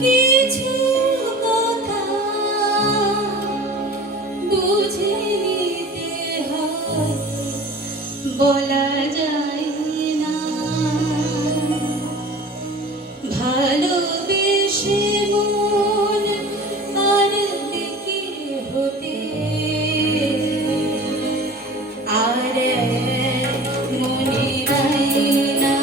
কিছু কথা বুঝে নিতে হয়, বলা যায় না। ভালোবেসে মন আর কি হতে, আর মনে নাই না।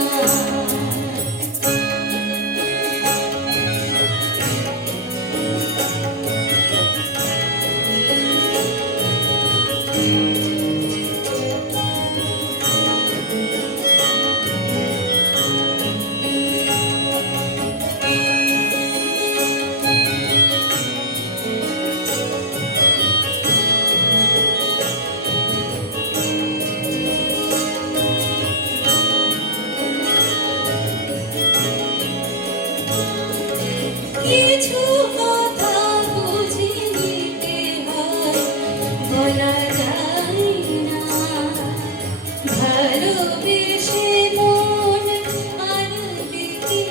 কিছু কথা বুঝে নিতে হয়, বলা যায় না। ভালোবেসে মন আর কি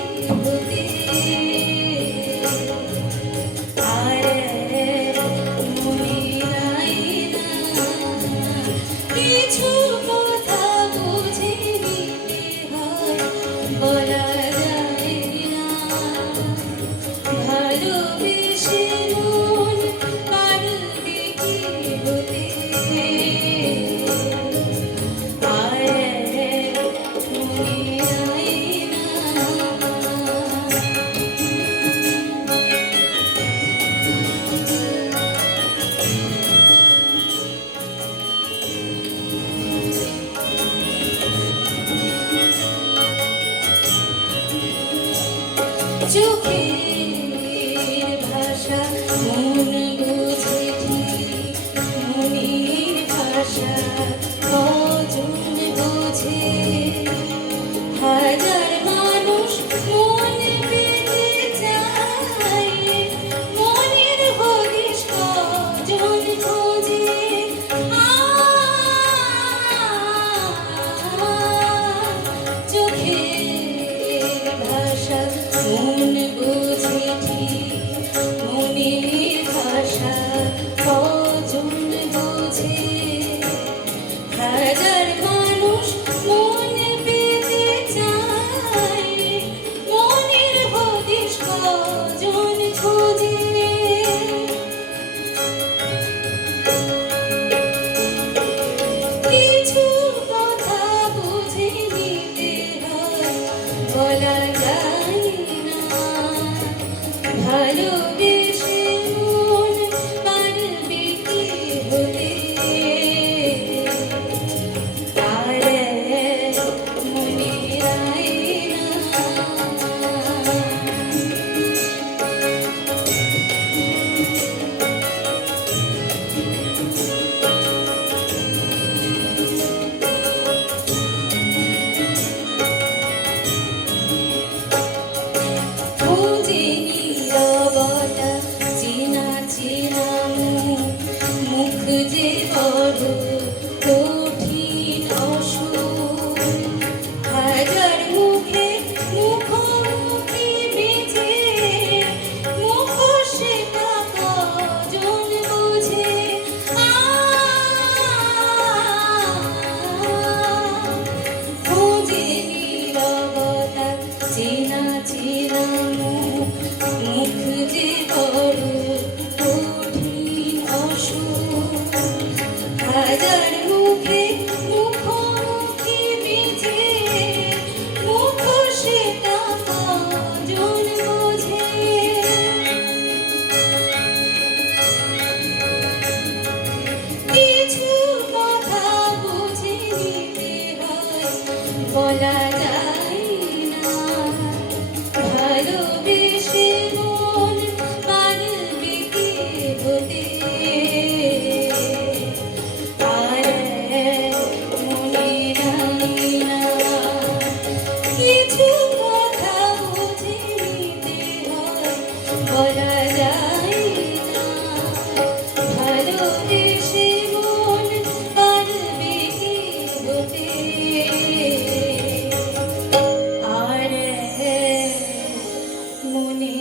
হতে, আর মনে নাই না। কিছু কথা বুঝে নিতে হয়, বলা যায় না। ভালোবেসে মন পারবে কি হতে, আর মনে নাই না। চোখের ভাষা মন বুঝে ঠিক, মনের ভাষা কজন বোঝে। হাজার মানুষ মন পেতে চায়, মনের হদিশ কজন খোঁজে। চোখের ভাষা মন বুঝে ঠিক, মনের ভাষা কজন বোঝে। হাজার মানুষ মন পেতে চায়, মনের হদিশ কজন খোঁজে। কিছু কথা বুঝে নিতে হয়, বলা যায় না। ভালোবেসে মন পারবে কি হতে, আর মনে নাই না। খোঁজে নীরবতা, চেনা চেনা মুখ যে বড় কঠিন অসুখ। হাজার মুখে মুখোমুখি বেঁচে, মুখোশে কজন বোঝে। খোঁজে নীরবতা, চেনা চেনা মুখ যে বড় কঠিন অসুখ। হাজার মুখে মুখোমুখি বেঁচে, মুখোশে কজন বোঝে। কিছু কথা বুঝে নিতে হয়, বলা যায় না। ভালোবেসে মন পারবে কি হতে, আর মনে